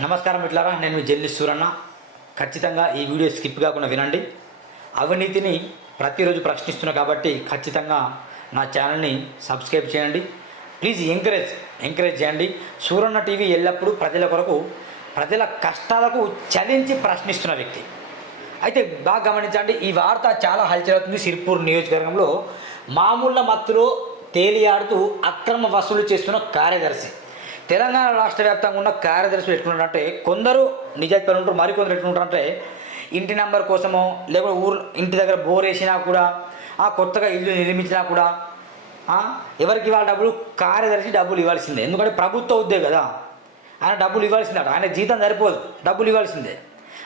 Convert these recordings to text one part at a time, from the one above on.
నమస్కారం మిట్లారా నేను మీ జర్నలిస్ట్ సూరన్న. ఖచ్చితంగా ఈ వీడియో స్కిప్ కాకుండా వినండి. అవినీతిని ప్రతిరోజు ప్రశ్నిస్తున్నా కాబట్టి ఖచ్చితంగా నా ఛానల్ని సబ్స్క్రైబ్ చేయండి. ప్లీజ్ ఎంకరేజ్ ఎంకరేజ్ చేయండి. సూరన్న టీవీ ఎల్లప్పుడూ ప్రజల కొరకు ప్రజల కష్టాలకు చలించి ప్రశ్నిస్తున్న వ్యక్తి. అయితే బాగా గమనించండి ఈ వార్త చాలా హల్చల్ అవుతుంది సిర్పూర్ నియోజకవర్గంలో మామూళ్ళ మత్తులో తేలియాడుతూ అక్రమ వసూలు చేస్తున్న కార్యదర్శి. తెలంగాణ రాష్ట్ర వ్యాప్తంగా ఉన్న కార్యదర్శి పెట్టుకుంటారంటే కొందరు నిజాయితీలు ఉంటారు మరికొందరు పెట్టుకుంటారంటే ఇంటి నెంబర్ కోసమో లేకపోతే ఊరు ఇంటి దగ్గర బోర్ వేసినా కూడా ఆ కొత్తగా ఇల్లు నిర్మించినా కూడా ఎవరికి ఇవ్వాలి డబ్బులు? కార్యదర్శి డబ్బులు ఇవ్వాల్సిందే. ఎందుకంటే ప్రభుత్వ ఉద్యోగం కదా. ఆయన డబ్బులు ఇవ్వాల్సిందే. ఆయన జీతం సరిపోదు. డబ్బులు ఇవ్వాల్సిందే.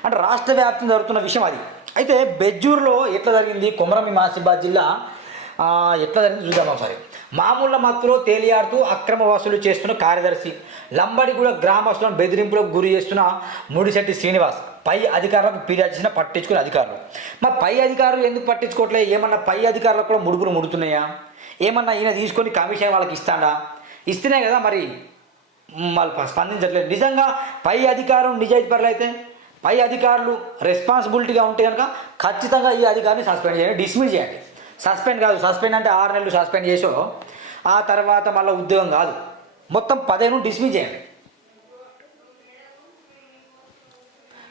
అంటే రాష్ట్ర వ్యాప్తంగా జరుగుతున్న విషయం అది. అయితే బెజ్జూరులో ఎట్లా జరిగింది? కొమరమి మాసిబాద్ జిల్లా ఎట్లా జరిగింది? చూద్దాం ఒకసారి. మామూళ్ళ మత్తులో తేలియాడుతూ అక్రమ వసూలు చేస్తున్న కార్యదర్శి లంబడిగూడ గ్రామస్తులను బెదిరింపులకు గురి చేస్తున్న ముడిశెట్టి శ్రీనివాస్ పై అధికారులకు ఫిర్యాదు చేసిన పట్టించుకునే అధికారులు. మా పై అధికారులు ఎందుకు పట్టించుకోవట్లేదు ఏమన్నా పై అధికారులకు కూడా ముడుపులు ముడుతున్నాయా? ఏమన్నా ఈయన తీసుకొని కమిషన్ వాళ్ళకి ఇస్తాడా? ఇస్తేనే కదా మరి వాళ్ళు స్పందించట్లేదు. నిజంగా పై అధికారం నిజాయితీ పరులు అయితే పై అధికారులు రెస్పాన్సిబిలిటీగా ఉంటే కనుక ఖచ్చితంగా ఈ అధికారిని సస్పెండ్ చేయండి డిస్మిస్ చేయండి. సస్పెండ్ కాదు సస్పెండ్ అంటే ఆరు నెలలు సస్పెండ్ చేసో ఆ తర్వాత మళ్ళీ ఉద్యోగం కాదు. మొత్తం పదిహేను డిస్మిస్ చేయండి.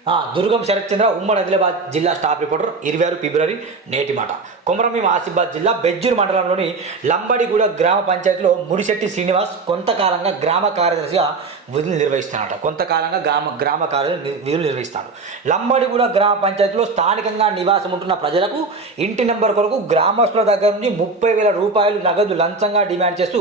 ఆ, దుర్గం శరత్చంద్ర ఉమ్మడి ఆదిలాబాద్ జిల్లా స్టాఫ్ రిపోర్టర్ ఇరవై ఆరు ఫిబ్రవరి నేటి మాట. కొమరంభీం ఆసిఫాబాద్ జిల్లా బెజ్జూరు మండలంలోని లంబడిగూడ గ్రామ పంచాయతీలో ముడిశెట్టి శ్రీనివాస్ కొంతకాలంగా గ్రామ కార్యదర్శిగా విధులు నిర్వహిస్తానట కొంతకాలంగా గ్రామ గ్రామ కార్యాలయం విధులు నిర్వహిస్తాడు. లంబడిగూడ గ్రామ పంచాయతీలో స్థానికంగా నివాసం ఉంటున్న ప్రజలకు ఇంటి నెంబర్ కొరకు గ్రామస్తుల దగ్గర నుంచి ముప్పై వేల రూపాయలు నగదు లంచంగా డిమాండ్ చేస్తూ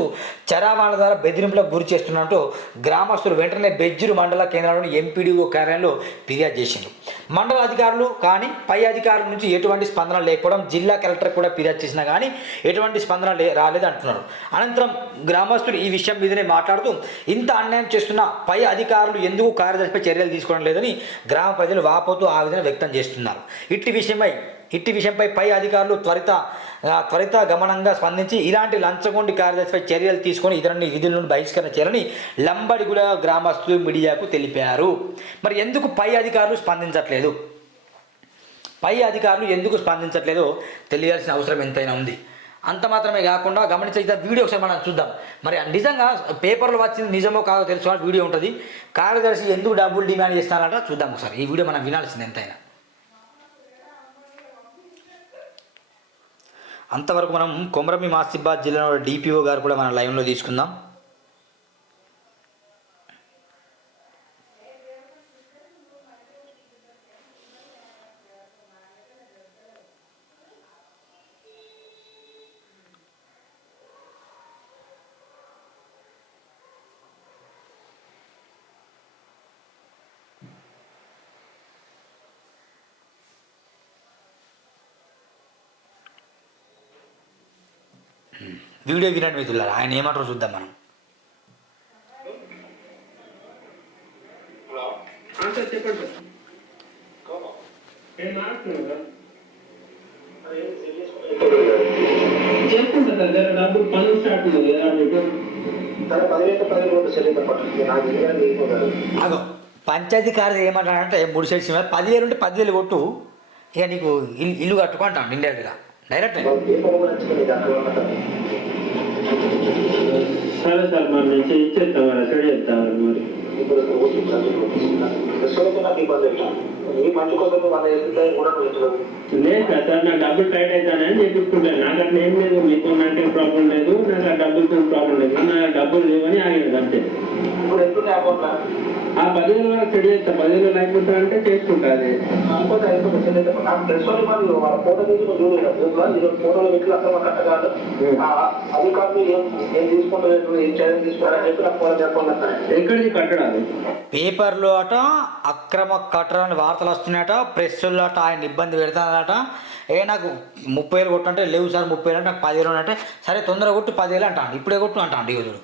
చరావాణి ద్వారా బెదిరింపులకు గురి చేస్తున్నట్టు గ్రామస్తులు వెంటనే బెజ్జూరు మండల కేంద్రంలోని ఎంపీడీఓ కార్యాలయంలో ఫిర్యాదు చేసింది మండల అధికారులు కానీ పై అధికారుల నుంచి ఎటువంటి స్పందన లేకపోవడం జిల్లా కలెక్టర్ కూడా ఫిర్యాదు చేసినా కానీ ఎటువంటి స్పందన లే రాలేదు అంటున్నారు అనంతరం గ్రామస్తులు ఈ విషయం మీదనే మాట్లాడుతూ ఇంత అన్యాయం చేస్తున్న పై అధికారులు ఎందుకు కార్యదర్శిపై చర్యలు తీసుకోవడం లేదని గ్రామ ప్రజలు వాపోతూ ఆవేదన వ్యక్తం చేస్తున్నారు. ఇట్టి విషయమై ఇట్టి విషయంపై పై అధికారులు త్వరిత త్వరిత గమనంగా స్పందించి ఇలాంటి లంచగొండి కార్యదర్శిపై చర్యలు తీసుకొని ఇతరుని విధుల నుండి బహిష్కరణ చేయాలని లంబడిగూడ గ్రామస్తులు మీడియాకు తెలిపారు. మరి ఎందుకు పై అధికారులు స్పందించట్లేదు? పై అధికారులు ఎందుకు స్పందించట్లేదో తెలియాల్సిన అవసరం ఎంతైనా ఉంది. అంత మాత్రమే కాకుండా గమనించే వీడియో ఒకసారి మనం చూద్దాం. మరి నిజంగా పేపర్లో వచ్చింది నిజమో కాదో తెలుసుకోవాలి వీడియో ఉంటుంది. కార్యదర్శి ఎందుకు డబ్బులు డిమాండ్ చేస్తానంట చూద్దాం ఒకసారి. ఈ వీడియో మనం వినాల్సింది ఎంతైనా. అంతవరకు మనం కొమరమి మాసిబాద్ జిల్లాలో డిపిఓ గారు కూడా మన లైవ్లో తీసుకుందాం. వీడియో వినండి మిత్రులారా ఆయన ఏమంటారో చూద్దాం మనం. అది చేసుకుంటా సార్ దగ్గర స్టార్ట్ ఉంది పంచాయతీ ఏమంటాడంటే మూడు సెట్స్ పదివేలు ఉంటే పదివేలు కొట్టు. ఇక నీకు ఇల్లు ఇల్లు కట్టుకో అంటాను ఇండైరెక్ట్గా డైరెక్ట్ సరే సార్ మరి నుంచి ఇచ్చేస్తాం మరి సరే చెప్తాను మరి లేదు కదా సార్ సార్ నాకు డబ్బులు టైట్ అవుతానని చెప్పించుకుంటాను నాకు అట్లా ఏం లేదు మీకు అంటే ప్రాబ్లం లేదు నాకు ఆ డబ్బులతో ప్రాబ్లం లేదు. నా డబ్బులు లేవని ఆగేది అంతే. ఆ పదివేల వరకు సెట్ చేస్తా పదివేలు అయిపోతా అంటే చేసుకుంటా అది ఎక్కడిది కట్టడాలు? పేపర్లో అట అక్రమ కట్టడాన్ని వార్తలు వస్తున్నాయట ప్రెస్సుల్లో అట ఆయన ఇబ్బంది పెడతానట ఏ నాకు ముప్పై వేలు కొట్టు అంటే లేవు సార్ ముప్పై వేలు అంటే నాకు పదివేలు అంటే సరే తొందరగా కొట్టు పదివేలు అంటాను ఇప్పుడే కొట్టు అంటాను ఏ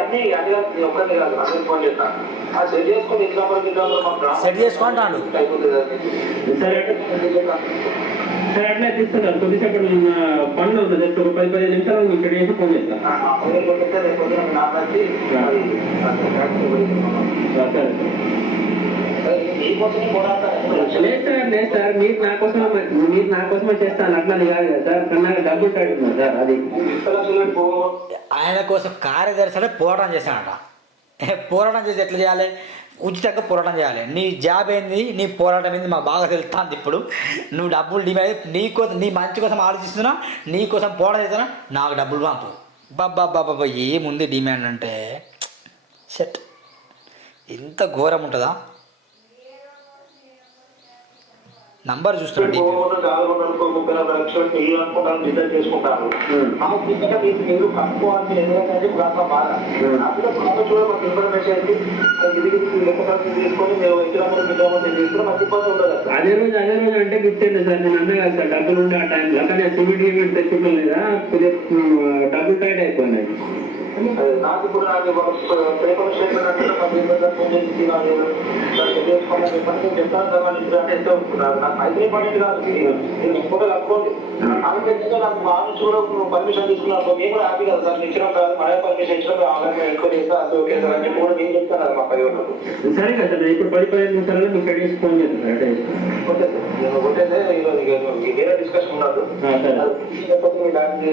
అన్ని అన్ని కాదు, ఒక్కరిని కాదు అందరికి ఫోన్ చేస్తాను ఆ సెట్ చేసుకొని మాకు సెట్ చేసుకుంటాడు. అయిపోతుంది అది. సరే సరే అట్లా తీసుకుంటాను కొద్దిసేపు నేను పనులు ఉంది జస్ట్ ఒక పది పదిహేను నిమిషాలు ఇక్కడ చేసి ఫోన్ చేస్తాను నాన్న సరే సరే సరే, మీకోసమే పోరాడతాను. లేదు సార్ లేదు సార్. మీరు నా కోసం మీరు నా కోసమే చేస్తాను. అట్లా కాదు కదా సార్. నాకు డబ్బులు కడుతున్నా సార్ అది. పో ఆయన కోసం కార్యదర్శి అంటే పోరాటం చేశానట పోరాటం చేసి ఎట్లా చేయాలి? ఉచితంగా పోరాటం చేయాలి. నీ జాబ్ ఏంది? నీ పోరాటం ఏంది? మాకు బాగా తెలుస్తుంది ఇప్పుడు. నువ్వు డబ్బులు డిమాండ్ నీ కోసం నీ మంచి కోసం ఆలోచిస్తున్నా నీ కోసం పోరాటం చేస్తున్నా నాకు డబ్బులు పంపు. బాబా బాబా ఏముంది డిమాండ్ అంటే? సెట్ ఇంత ఘోరం ఉంటుందా? నంబర్ చూస్తున్నా డీపీ పోకుండా చాలా మంది అనుకో ముప్పై నలభై లక్షలు ఇల్లు అనుకుంటారు బిజినెస్ చేసుకుంటారు. ఉమ్. మాకు ఎందుకంటే మీకు మీరు కనుక్కోవాల్సిన ఎందుకంటే ఇప్పుడు అట్లా బాధ. ఉమ్. నాకు కావచ్చు కూడా మాకు ఇన్ఫర్మేషన్ అయితే ఇది ఇది లెక్క పరిస్థితి తీసుకొని మేము ఎగ్జాంపుల్ ఎగ్జాంపుల్ తీసుకుని మాకు ఇబ్బంది ఉండదు అసలు. అదే రోజు అదే రోజు అంటే గుర్తుండే సార్? నేను అన్నా కదా సార్ డబ్బులు ఉండే ఆ టైంలో కానీ సిమెంట్ గిమెంట్ తెచ్చుకోవడం లేదా? కొద్దిగా ఉమ్, డబ్బులు టైట్ అయిపోయినాయి. నాకు ఇప్పుడు నాకు పేపర్ స్టేట్మెంట్ అంటే చేసుకోవాలని నేను చెప్తాను కదా అంటే ఎంత నాకు అయితే పడేది కాదు నేను ఫోటో కట్టుకోండి. తెలిసిందే నాకు మా నుంచి కూడా పర్మిషన్ తీసుకున్నాను మేము కూడా హ్యాపీ కదా సార్. ఇచ్చిన కాదు మన పర్మిషన్ ఇచ్చిన ఆన్లైన్ ఎక్కువ చేస్తే అది ఓకే సార్ అని చెప్పి కూడా నేను చెప్తాను కదా మా పై వాళ్ళకు సరే కదా సార్ నేను ఇప్పుడు పది పదిహేను నిమిషాల్లో మీకు ఫోన్ చేస్తాను. Okay sir. నేను ఈరోజు వేరే డిస్కషన్ ఉండదు మీ మీ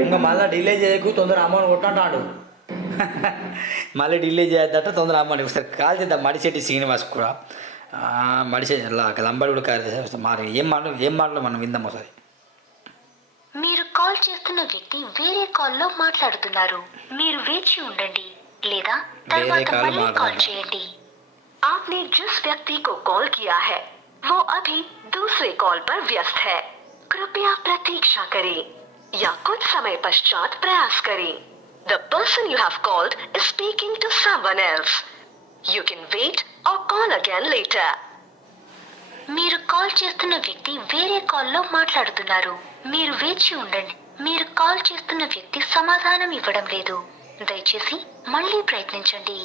ఇంకా మళ్ళీ డిలే చేయకు తొందర అమౌంట్ కొట్టంటాడు మళ్ళీ డిలే చేయొద్దట తొందర అమౌంట్ ఒకసారి కాల్ చేద్దాం మడిశెట్టి శ్రీనివాస్ కూడా ఆ, మడిశెట్టి లంబడి కూడా కార్యదర్శి మరి ఏం మాటలు ఏం మాటలు మనం విందాం ఒకసారి మీరు కాల్ చేస్తున్న వ్యక్తి వేరే కాల్లో మాట్లాడుతున్నారు మీరు వేచి ఉండండి లేదా వేరే తర్వాత కాల్ మళ్ళీ కాల్ మాట్లాడాలి. చేయండి आपने जिस व्यक्ति को कॉल किया है वो अभी दूसरे कॉल पर व्यस्त है कृपया प्रतीक्षा करें या कुछ समय पश्चात प्रयास करें the person you have called is speaking to someone else you can wait or call again later మీరు కాల్ చేస్తున్న వ్యక్తి వేరే కాల్లో మాట్లాడుతున్నారు మీరు వేచి ఉండండి మీరు కాల్ చేస్తున్న వ్యక్తి సమాధానం ఇవ్వడం లేదు దయచేసి మళ్ళీ ప్రయత్నించండి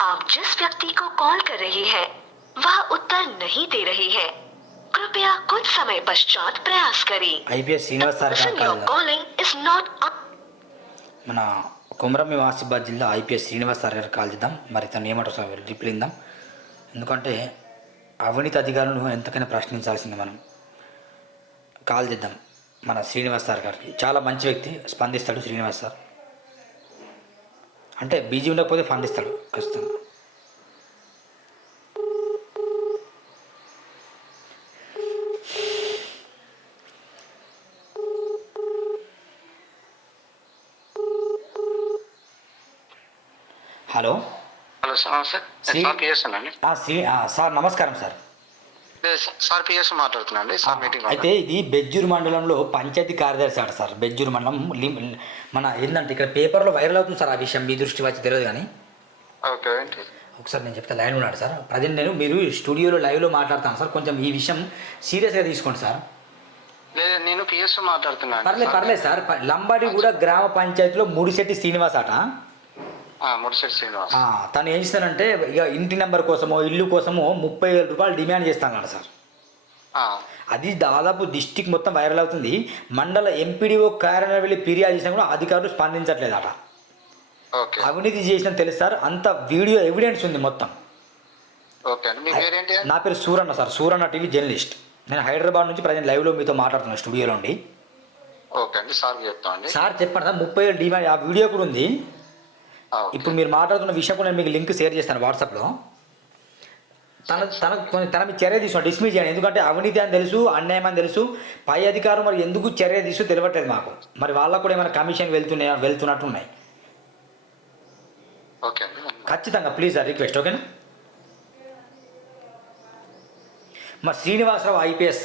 आप जिस व्यक्ति को कॉल कर रहे हैं वह उत्तर नहीं दे रहे हैं कृपया कुछ समय पश्चात प्रयास करें IPS Srinivas sir person call you're calling is not up. మన కుమరం ఆసిఫాబాద్ జిల్లా ఐపీఎస్ శ్రీనివాస్ సార్ గారు కాల్ చేద్దాం మరి తను ఏమంటారు సార్ రిప్లై ఇందాం ఎందుకంటే అవినీతి అధికారులను ఎంతకైనా ప్రశ్నించాల్సింది మనం కాల్ చేద్దాం మన శ్రీనివాస్ సార్ గారికి చాలా మంచి వ్యక్తి స్పందిస్తాడు శ్రీనివాస్ సార్ అంటే బీజీ ఉండకపోతే స్పందిస్తాడు ఖచ్చితంగా సార్ నమస్కారం సార్. సార్ పిఎస్ మాట్లాడుతున్నాండి సార్ మీటింగ్ అయితే ఇది బెజ్జూరు మండలంలో పంచాయతీ కార్యదర్శి ఆడ సార్ బెజ్జూరు మండలం మన ఏంటంటే ఇక్కడ పేపర్లో వైరల్ అవుతుంది సార్ ఆ విషయం. మీ దృష్టి వచ్చి తెలియదు కానీ. ఓకే ఒకసారి నేను చెప్తే లైన్ ఉన్నాడు సార్. ప్రజెంట్ నేను మీరు స్టూడియోలో లైవ్లో మాట్లాడతాను సార్. కొంచెం ఈ విషయం సీరియస్గా తీసుకోండి సార్. లేదు నేను పిఎస్ మాట్లాడుతున్నాను పర్లేదు పర్లేదు సార్. ప- లంబాడిగూడ గ్రామ పంచాయతీలో ముడిశెట్టి శ్రీనివాస్ అట ముడిశెట్టి శ్రీనివాస్ ఆ, తను ఏం చేస్తానంటే ఇక ఇంటి నెంబర్ కోసమో ఇల్లు కోసమో ముప్పై వేల రూపాయలు డిమాండ్ చేస్తాను సార్. అది దాదాపు డిస్టిక్ మొత్తం వైరల్ అవుతుంది. మండల ఎంపీడీఓ కార్యాలయం వెళ్ళి ఫిర్యాదు చేసినా కూడా అధికారులు స్పందించట్లేదట. ఓకే. అవినీతి చేసిన తెలుసు సార్ అంత వీడియో ఎవిడెన్స్ ఉంది మొత్తం. నా పేరు Suranna sir Suranna TV journalist. నేను హైదరాబాద్ నుంచి ప్రజెంట్ లైవ్లో మీతో మాట్లాడుతున్నా స్టూడియోలో ఉండి. సార్ చెప్తాం అండి. సార్ చెప్పండి సార్ ముప్పై వేలు డిమాండ్ ఆ వీడియో కూడా ఉంది. ఇప్పుడు మీరు మాట్లాడుతున్న విషయం నేను మీకు లింక్ షేర్ చేస్తాను వాట్సాప్లో. తన తన తన మీద చర్య తీసుకుని డిస్మిస్ చేయండి. ఎందుకంటే అవినీతి అని తెలుసు అన్యాయం అని తెలుసు పై అధికారులు మరి ఎందుకు చర్య తీసుకు తెలియట్లేదు మాకు. మరి వాళ్ళకు కూడా ఏమైనా కమిషన్ వెళ్తున్నాయా వెళ్తున్నట్టు ఉన్నాయి. ఖచ్చితంగా ప్లీజ్ సార్ రిక్వెస్ట్ ఓకేనా మా శ్రీనివాసరావు ఐపీఎస్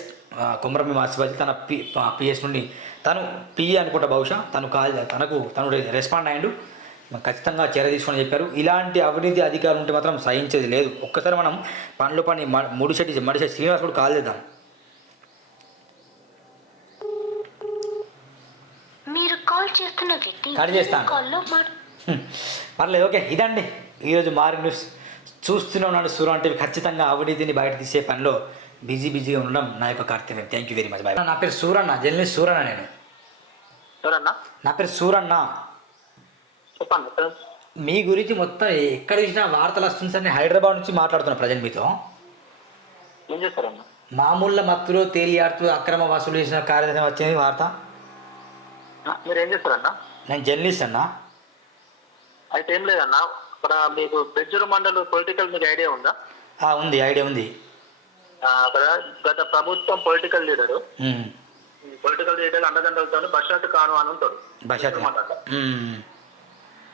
కుమరమి మాసిబాజీ తన పి పిఎస్ నుండి తను పిఏ అనుకుంటా బహుశా తను కాల్ తనకు తను రెస్పాండ్ అయ్యాడు. ఖచ్చితంగా చర్య తీసుకొని చెప్పారు. ఇలాంటి అవినీతి అధికారులు ఉంటే మాత్రం సహించేది లేదు. ఒక్కసారి మనం పనులు పని ముడిశెట్టి మడిశెట్టి శ్రీనివాస్ కూడా కాల్ చేద్దాం చేస్తున్న వ్యక్తి కట్ చేస్తాను. పర్లేదు ఓకే. ఇదండి. ఈరోజు మారి న్యూస్. చూస్తూనే ఉన్నాడు సూర్య టీవీ ఖచ్చితంగా అవినీతిని బయట తీసే పనిలో బిజీ బిజీగా ఉండడం నా యొక్క కర్తవ్యం. Thank you very much. Bye. నా పేరు సూరన్న. జర్నలిస్ట్ సూరన్న నేను. నా పేరు సూరన్న. చెప్పండి సార్. మీ గురించి మొత్తం ఎక్కడ చూసినా వార్తలు వస్తుంది సార్. నేను హైదరాబాద్ నుంచి మాట్లాడుతున్నా ప్రజెంట్ మీతో. ఏం చేస్తారన్నా మామూలు మత్తులో తేలియాడుతూ అక్రమ వసూలు చేసిన కార్యదర్శి వచ్చింది వార్త. మీరు ఏం చేస్తారన్నా? నేను జర్నలిస్ట్ అన్నా. అయితే ఏం లేదన్నా అక్కడ మీకు బెజ్జూరు మండల్ పొలిటికల్ మీకు ఐడియా ఉందా? ఉంది ఐడియా ఉంది. అక్కడ గత ప్రభుత్వం పొలిటికల్ లీడరు. పొలిటికల్ లీడర్ అండదండలతో బషరత్ ఖాను అని ఉంటాడు బషాత్.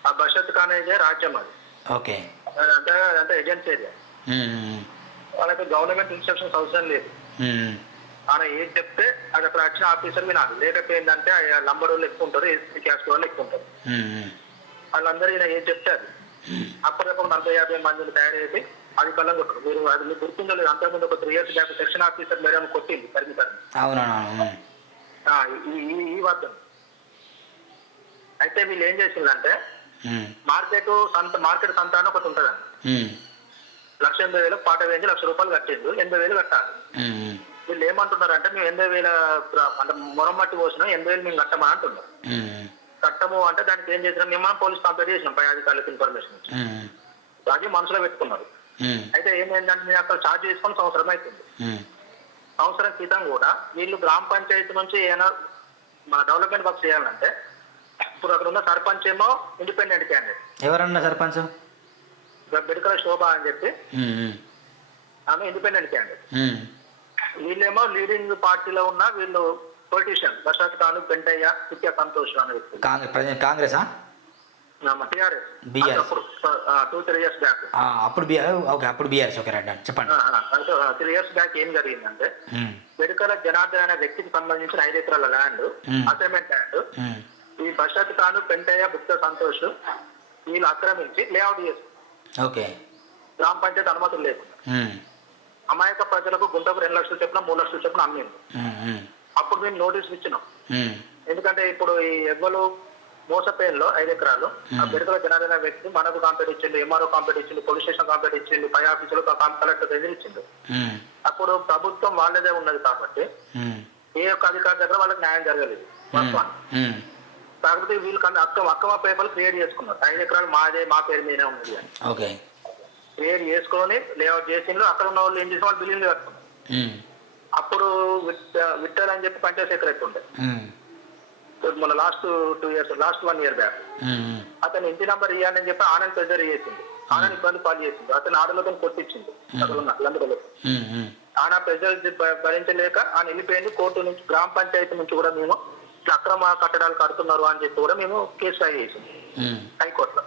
ఆ బషరత్ ఖాన్ అయితే రాజ్యం అది. ఓకే. అంటే అంటే ఏజెన్సీ ఏరియా. వాళ్ళకి గవర్నమెంట్ ఇన్స్ట్రక్షన్స్ అవసరం లేదు. ఆయన ఏం చెప్తే అది అక్కడ వచ్చిన ఆఫీసర్ వినాలి. లేకపోతే ఏంటంటే ఆ లంబర్ వాళ్ళు ఎక్కువ ఉంటారు ఎస్పీ క్యాస్ట్ వాళ్ళు ఎక్కువ ఉంటారు. వాళ్ళందరూ ఈయన ఏం చెప్తే అది. అప్పటికప్పుడు నలభై యాభై మందిని తయారు చేసి అది కళ్ళం కొట్టరు. మీరు అది మీకు గుర్తుందో లేదు అంతకుముందు ఒక three years back section officer madam కొట్టింది ఆ, ఈ ఈ- వర్గం. అయితే వీళ్ళు ఏం చేసిందంటే. మార్కెట్ సంత మార్కెట్ సంత అని ఒకటి ఉంటుందండి ఉమ్. లక్ష ఎనభై వేలు పాట వేయించి లక్ష రూపాయలు కట్టిండు ఎనభై వేలు కట్టాలి ఉమ్. వీళ్ళు ఏమంటున్నారంటే మేము ఎనభై వేల అంటే మొరమ్మట్టి పోసినాం ఎనభై వేలు మేము కట్టమని అంటున్నారు. కట్టము అంటే దానికి ఏం చేసినాం మేము పోలీస్ కంప్లైంట్ చేసినాం పై అధికారులకు ఇన్ఫర్మేషన్. అది మనసులో పెట్టుకున్నారు. అయితే ఏమైందంటే నేను అక్కడ ఛార్జ్ చేసుకొని సంవత్సరం అవుతుంది. సంవత్సరం క్రితం కూడా వీళ్ళు గ్రామ పంచాయతీ నుంచి ఏమైనా మన డెవలప్మెంట్ వర్క్ చేయాలంటే ఇప్పుడు అక్కడ ఉన్న సర్పంచ్ ఏమో ఇండిపెండెంట్ క్యాండిడేట్. ఎవరన్నా సర్పంచ్? బెడకల శోభ అని చెప్పి. ఆమె ఇండిపెండెంట్ క్యాండిడేట్. వీళ్ళేమో లీడింగ్ పార్టీలో ఉన్న వీళ్ళు పొలిటీషియన్ దశరథ్ కాను పెంటయ్య నిత్య సంతోష్ అనే వ్యక్తులు కాంగ్రెస్? త్రీ ఇయర్స్ బ్యాక్ ఆ, అప్పుడు బీఆర్ ఓకే అప్పుడు బీఆర్ఎస్. ఓకే రైట్ అండి చెప్పండి. అయితే త్రీ ఇయర్స్ బ్యాక్ ఏం జరిగిందంటే జనార్దన్ అనే వ్యక్తికి సంబంధించిన ఐదు ఎకరాల ల్యాండ్. Assignment land. ఈ దశరథ్ కాను పెంటయ్య గుప్త సంతోష్ వీళ్ళు ఆక్రమించి లేఅవుట్ ఓకే గ్రామ పంచాయతీ అనుమతులు లేకుండా ఉమ్. అమాయక ప్రజలకు గుంటకు రెండు లక్షలు చెప్పిన మూడు లక్షలు చెప్పిన అమ్మింది. అప్పుడు మేము నోటీసులు ఇచ్చినాం. ఎందుకంటే ఇప్పుడు ఈ ఎవ్వలు మోసపేరులో ఐదు ఎకరాలు ఆ బెడకల జనార్దన వ్యక్తి మనకు కాంపెట్ ఇచ్చిండు ఎంఆర్ఓ కాంపెట్ ఇచ్చిండు పోలీస్ స్టేషన్ కాంపెట్ ఇచ్చిండు పై ఆఫీసులో కలెక్టర్ దగ్గర ఇచ్చిండు. అప్పుడు ప్రభుత్వం వాళ్ళదే ఉన్నది కాబట్టి. ఏ ఒక్క అధికారి దగ్గర వాళ్ళకి న్యాయం జరగలేదు. కాకపోతే వీళ్ళు అక్క అక్కమ పేపర్లు క్రియేట్ చేసుకున్నారు. ఐదు ఎకరాలు మాదే మా పేరు మీదే ఉన్నది అని. ఓకే. క్రియేట్ చేసుకొని లేఅవుట్ చేసిండ్రు. అక్కడ ఉన్న వాళ్ళు ఏం చేసిన వాళ్ళు బిల్డింగ్ కట్టుకున్నారు. అప్పుడు విట్ విట్టల్ అని చెప్పి పంచాయత్ సెక్రటరీ ఉండే. మన last two years last one year back. అతను ఇంటి నంబర్ ఇవ్వాలని చెప్పి ఆనంద్ ప్రెజర్ చేసింది ఆనంద్ ఇబ్బంది పాలు చేసింది అతను ఆడలతో కొట్టించింది అక్కడ ఉన్న. ఆనా ప్రెజర్ భరించలేక ఆయన వెళ్ళిపోయింది కోర్టు నుంచి గ్రామ పంచాయతీ నుంచి కూడా మేము ఇట్లా అక్రమ కట్టడాలు కడుతున్నారు అని చెప్పి కూడా మేము కేసు ఫైల్ ఉమ్. హైకోర్టులో.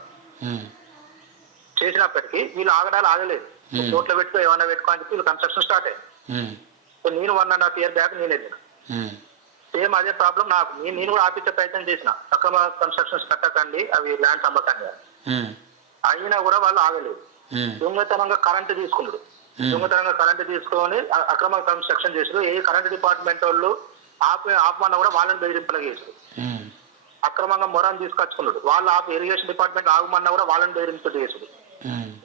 చేసినప్పటికీ వీళ్ళు ఆగడాలు ఆగలేదు. కోర్టులో పెట్టుకో ఏమైనా పెట్టుకో అని చెప్పి వీళ్ళు కన్స్ట్రక్షన్ స్టార్ట్. సో నేను one and half year back నేను వెళ్ళిన. సేమ్ అదే ప్రాబ్లం నాకు నేను నేను కూడా ఆపించే ప్రయత్నం చేసిన అక్రమ కన్స్ట్రక్షన్స్ కట్టకండి అవి ల్యాండ్స్ అమ్మకండి. అయినా కూడా వాళ్ళు ఆగలేదు. దొంగతనంగా కరెంటు తీసుకున్నాడు Hmm. దొంగతనంగా కరెంటు తీసుకొని అక్రమ కన్స్ట్రక్షన్ చేసారు ఏ కరెంట్ డిపార్ట్మెంట్ వాళ్ళు ఆపి ఆపమన్నా కూడా వాళ్ళని బెదిరింపులు చేశారు. అక్రమంగా మొరాన్ని తీసుకొచ్చుకున్నాడు వాళ్ళు ఆపి ఇరిగేషన్ డిపార్ట్మెంట్ ఆగమన్నా కూడా వాళ్ళని బెదిరింపులు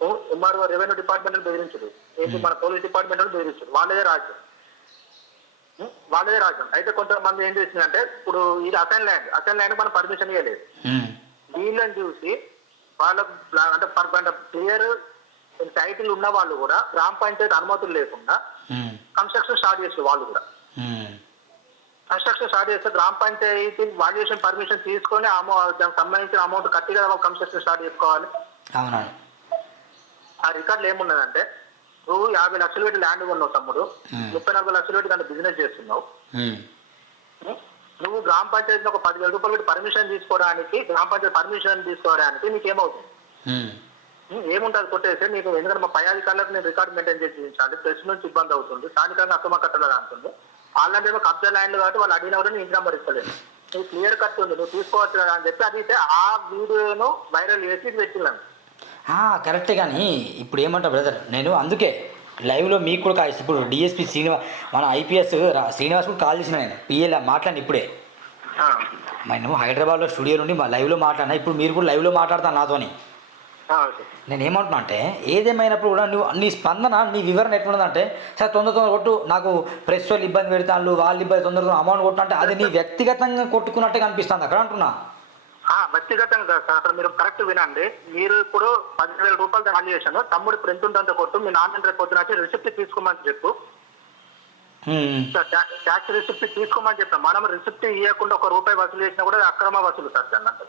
ఉమ్. ఎంఆర్ఓ రెవెన్యూ డిపార్ట్మెంట్ బెదిరించడు ఏంటి మన పోలీస్ డిపార్ట్మెంట్ బెదిరించడు వాళ్ళదే రాజ్యం? వాళ్ళదే రాజ్యం అయితే కొంతమంది ఏం చేసిందంటే ఇప్పుడు ఇది అసైన్ ల్యాండ్ అసైన్ ల్యాండ్ మనం పర్మిషన్ ఇవ్వలేదు. వీళ్ళని చూసి వాళ్ళకు అంటే పర్ అంటే క్లియర్ టైటిల్ ఉన్న వాళ్ళు కూడా గ్రామ పంచాయతీ అనుమతులు లేకుండా. కన్స్ట్రక్షన్ స్టార్ట్ చేస్తారు వాళ్ళు కూడా. కన్స్ట్రక్షన్ స్టార్ట్ చేస్తే గ్రామ పంచాయతీ వాల్యుయేషన్ పర్మిషన్ తీసుకొని దానికి సంబంధించిన అమౌంట్ కట్టి కదా కన్స్ట్రక్షన్ స్టార్ట్ చేసుకోవాలి ఆ రికార్డులు ఏమున్నదంటే నువ్వు యాభై లక్షలు పెట్టి ల్యాండ్ కొన్నావు తమ్ముడు. ముప్పై నలభై లక్షలు పెట్టి దాన్ని బిజినెస్ చేస్తున్నావు? నువ్వు గ్రామ పంచాయతీ ఒక పదివేల రూపాయలు పెట్టి పర్మిషన్ తీసుకోవడానికి గ్రామ పంచాయతీ పర్మిషన్ తీసుకోవడానికి నీకేమవుతుంది ఉమ్. ఉం? ఏముంటుంది కొట్టేస్తే నీకు ఎందుకంటే మా పై అధికారులకు నేను రికార్డు మెయింటైన్ చేసి ప్రెస్ నుంచి ఇబ్బంది అవుతుంది స్థానికంగా అక్రమ కట్టలేదు అంటుంది వాళ్ళంటే ఏమో కబ్జా ల్యాండ్ కాబట్టి వాళ్ళు అడిగిన కూడా ఇంటి నెంబర్ ఇస్తలేదు. నీకు క్లియర్ కట్ ఉంది నువ్వు తీసుకోవచ్చు కదా అని చెప్పి అడిగితే ఆ వీడియోను వైరల్ చేసి పెట్టిందండి ఆ, కరెక్టే కానీ ఇప్పుడు ఏమంటా బ్రదర్ నేను అందుకే లైవ్లో మీకు కూడా కాల్ ఇప్పుడు డిఎస్పీ శ్రీనివాస్ మన ఐపీఎస్ శ్రీనివాస్ కూడా కాల్ చేసిన నేను. పిఎల్ మాట్లాడి ఇప్పుడే. నేను హైదరాబాద్లో స్టూడియో నుండి మా లైవ్లో మాట్లాడినా ఇప్పుడు మీరు కూడా లైవ్లో మాట్లాడతాను నాతోని. నేను ఏమంటున్నా అంటే ఏదేమైనప్పుడు కూడా నువ్వు నీ స్పందన నీ వివరణ ఎట్లున్నదంటే సరే తొందర తొందర కొట్టు నాకు ప్రెస్ వాళ్ళు ఇబ్బంది పెడతాను వాళ్ళు ఇబ్బంది తొందర తొందర అమౌంట్ కొట్టు అంటే అది నీ వ్యక్తిగతంగా కొట్టుకున్నట్టే కనిపిస్తుంది అక్కడ అంటున్నా. వ్యక్తిగతంగా సార్. అక్కడ మీరు కరెక్ట్ వినండి. మీరు ఇప్పుడు పదివేల రూపాయలు చేశాను తమ్ముడు ఇప్పుడు ఎంత ఉంటుందో కొట్టు మీ నాన్న రేపు పొద్దున రిసిప్ట్ తీసుకోమని చెప్పు. ట్యాక్స్ రిసిప్ట్ తీసుకోమని చెప్పాం మనం రిసిప్ట్ ఇవ్వకుండా ఒక రూపాయి వసూలు చేసినా కూడా అక్రమ వసూలు సార్ దాన్ని?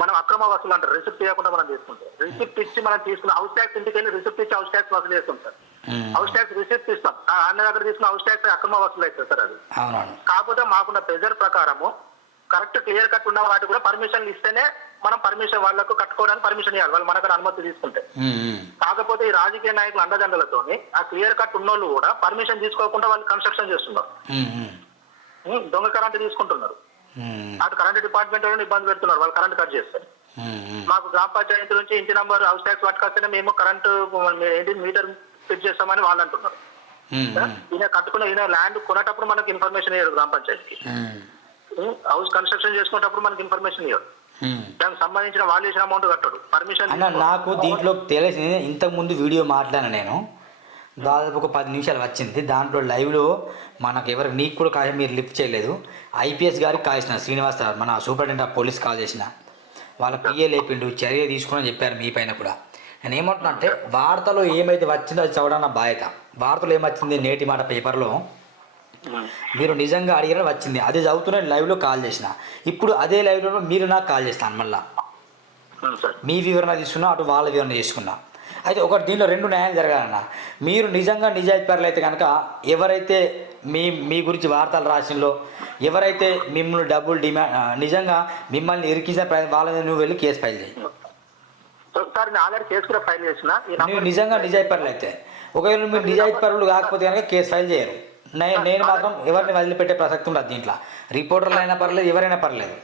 మనం అక్రమ వసూలు అంటారు రిసిప్ట్ ఇవ్వకుండా మనం తీసుకుంటాం. రిసిప్ట్ ఇచ్చి మనం తీసుకున్న హౌస్ ట్యాక్స్ ఇంటికి వెళ్ళి రిసిప్ట్ ఇచ్చి హౌస్ ట్యాక్స్ వసూలు చేస్తాం సార్. హౌస్ ట్యాక్స్ రిసిప్ట్ ఇస్తాం. ఆ అన్న దగ్గర తీసుకున్న హౌస్ ట్యాక్స్ అక్రమ వసూలు అవుతుంది సార్ అది. కాకపోతే మాకున్న ప్రెజర్ ప్రకారము కరెక్ట్ క్లియర్ కట్ ఉన్న వాటి కూడా పర్మిషన్ ఇస్తేనే మనం పర్మిషన్ వాళ్ళకు కట్టుకోవడానికి పర్మిషన్ ఇవ్వాలి. వాళ్ళు మనకు అనుమతి తీసుకుంటే. కాకపోతే ఈ రాజకీయ నాయకుల అండదండలతోని ఆ క్లియర్ కట్ ఉన్నోళ్ళు కూడా పర్మిషన్ తీసుకోకుండా వాళ్ళు కన్స్ట్రక్షన్ చేస్తున్నారు. దొంగ కరెంట్ తీసుకుంటున్నారు. అటు కరెంట్ డిపార్ట్మెంట్ వాళ్ళని ఇబ్బంది పెడుతున్నారు. వాళ్ళు కరెంట్ కట్ చేస్తారు. ఉమ్, ఉమ్. మాకు గ్రామ పంచాయతీ నుంచి ఇంటి నంబర్ హౌస్ ట్యాక్స్ పట్టుకొస్తేనే మేము కరెంటు ఏంటి మీటర్ ఫిట్ చేస్తామని వాళ్ళు అంటున్నారు. ఈయన కట్టుకున్న ఈయన ల్యాండ్ కొనేటప్పుడు మనకి ఇన్ఫర్మేషన్ ఇవ్వరు గ్రామ పంచాయతీకి. హౌస్ కన్స్ట్రక్షన్ చేసుకునేటప్పుడు మనకి ఇన్ఫర్మేషన్ ఇవ్వరు. దానికి సంబంధించిన వాళ్ళు చేసిన అమౌంట్ కట్టడు పర్మిషన్ నాకు దీంట్లో తెలిసింది ఇంతకుముందు వీడియో మాట్లాడాను నేను. దాదాపు ఒక పది నిమిషాలు వచ్చింది. దాంట్లో లైవ్లో మనకు ఎవరు నీకు కూడా కాయ మీరు లిఫ్ట్ చేయలేదు. ఐపీఎస్ గారికి కాల్సిన శ్రీనివాస్ సార్ మన సూపరింటెండెంట్ ఆఫ్ పోలీస్ కాల్ చేసిన. వాళ్ళ పిఏ లేపిండు చర్య తీసుకుని చెప్పారు మీ పైన కూడా. నేను ఏమంటున్నా అంటే వార్తలో ఏమైతే వచ్చిందో అది చదవడం బాధ్యత. వార్తలో ఏమొచ్చింది నేటి మాట పేపర్లో? మీరు నిజంగా అడిగిన వచ్చింది. అది చదువుతూనే లైవ్లో కాల్ చేసిన. ఇప్పుడు అదే లైవ్లో మీరు నాకు కాల్ చేస్తాను మళ్ళీ. మీ వివరణ తీసుకున్నా అటు వాళ్ళ వివరణ తీసుకున్నా అయితే ఒకటి దీనిలో రెండు న్యాయం జరగాలన్న. మీరు నిజంగా నిజాయితీపరులు అయితే కనుక ఎవరైతే మీ మీ గురించి వార్తలు రాసిందో ఎవరైతే మిమ్మల్ని డబ్బులు డిమాండ్ నిజంగా మిమ్మల్ని ఇరికించిన ప్రయత్నం వాళ్ళ నువ్వు వెళ్ళి కేసు ఫైల్ చేయి. నువ్వు నిజంగా నిజాయితీపరులు అయితే ఒకవేళ మీరు నిజాయితీపరులు కాకపోతే కనుక కేసు ఫైల్ చేయరు. నేను మాత్రం ఎవరిని వదిలిపెట్టే ప్రసక్తి ఉండదు దీంట్లో. రిపోర్టర్లు అయినా పర్లేదు ఎవరైనా పర్లేదు.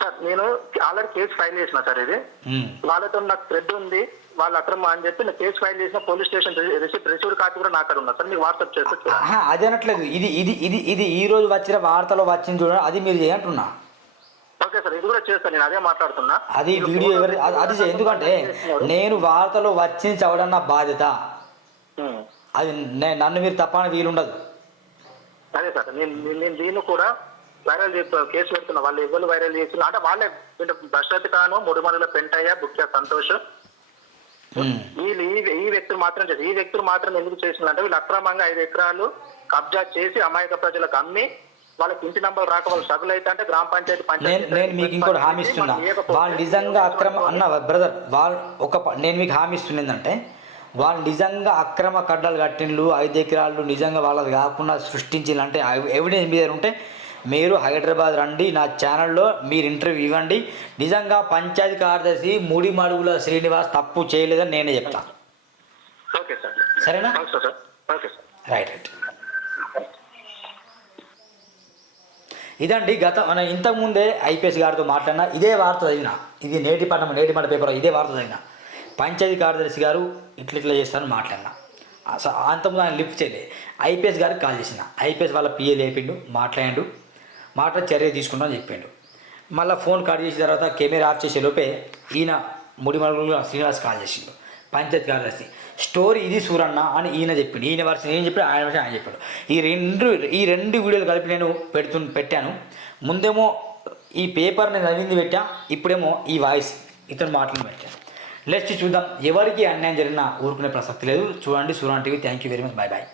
సార్ నేను ఆల్రెడీ కేసు ఫైల్ చేసిన సార్ ఇది. వాళ్ళతో నాకు థ్రెడ్ ఉంది. వాళ్ళ అక్రమ అని చెప్పి నేను కేసు ఫైల్ చేసిన police station receipt received copy కూడా నా అక్కడ ఉన్నా సార్ మీకు వాట్సాప్ చేస్తే అది అనట్లేదు. ఇది ఇది ఇది ఇది ఈ రోజు వచ్చిన వార్తలో వచ్చింది చూడండి. అది మీరు చేయంటున్నా ఓకే సార్ ఇది కూడా చేస్తాను నేను అదే మాట్లాడుతున్నా. అది వీడియో ఎవరి అది ఎందుకంటే నేను వార్తలో వచ్చింది చదవడం నా బాధ్యత. అది నే- నన్ను మీరు తప్పని వీలుండదు. అదే సార్ నేను నేను- నేను దీన్ని కూడా వైరల్ కేసు పెడుతున్నా. వాళ్ళు ఎవరు వైరల్ చేస్తున్నా? అంటే వాళ్ళే దశరథ్ ఖాను ముడిమడుల పెంటయ్య బుక్య సంతోష్ వీళ్ళు ఈ ఈ వ్యక్తులు మాత్రం చేసి ఈ వ్యక్తులు మాత్రం ఎందుకు చేసిందంటే వీళ్ళు అక్రమంగా ఐదు ఎకరాలు కబ్జా చేసి అమాయక ప్రజలకు అమ్మి వాళ్ళకి ఇంటి నంబర్ రాక వాళ్ళు స్ట్రగుల్ అయితే అంటే గ్రామ పంచాయతీ నేను నేను మీకు ఇంకోటి హామీ ఇస్తున్నా. వాళ్ళు నిజంగా అక్రమ అన్న బ్రదర్ వాళ్ళు ఒక నేను మీకు హామీ ఇస్తున్నా ఏంటంటే వాళ్ళు నిజంగా అక్రమ కడ్డలు కట్టిండ్లు ఐదు ఎకరాలు నిజంగా వాళ్ళది కాకుండా సృష్టించిండ్రు అంటే ఎవిడెన్స్ మీ దగ్గర ఉంటే మీరు హైదరాబాద్ రండి నా ఛానల్లో మీరు ఇంటర్వ్యూ ఇవ్వండి. నిజంగా పంచాయతీ కార్యదర్శి ముడి మడుగుల శ్రీనివాస్ తప్పు చేయలేదని నేనే చెప్తాను సరేనా? Right right. ఇదండి గత మన ఇంతకుముందే ఐపీఎస్ గారితో మాట్లాడిన ఇదే వార్త చదివిన. ఇది నేటి పట్టణం నేటి పట్ట పేపర్ ఇదే వార్త చదివిన. పంచాయతీ కార్యదర్శి గారు ఇట్లా ఇట్లా చేస్తారని మాట్లాడిన. అంతకుముందు ఆయన లిఫ్ట్ చేయలే. ఐపీఎస్ గారికి కాల్ చేసిన. ఐపీఎస్ వాళ్ళ పిఏ లేపిండు మాట్లాడిండు. మాట చర్య తీసుకుంటామని చెప్పిండు. మళ్ళీ ఫోన్ కట్ చేసిన తర్వాత కెమెరా ఆఫ్ చేసే లోపే ఈయన ముడిమలుగులు శ్రీనివాస్ కాల్ చేసిండు. పంచాయతీ కార్యదర్శి స్టోరీ ఇది సూరన్న అని ఈయన చెప్పిండు. ఈయన వర్షన్ నేను చెప్పాడు ఆయన వర్షన్ ఆయన చెప్పాడు. ఈ రెండు ఈ రెండు వీడియోలు కలిపి నేను పెడుతు పెట్టాను. ముందేమో ఈ పేపర్ నేను చదివింది పెట్టా ఇప్పుడేమో ఈ వాయిస్ ఇతను మాటలు పెట్టాను నెక్స్ట్ చూద్దాం ఎవరికి అన్యాయం జరిగినా ఊరుకునే ప్రసక్తి లేదు. చూడండి Suran TV. Thank you very much bye bye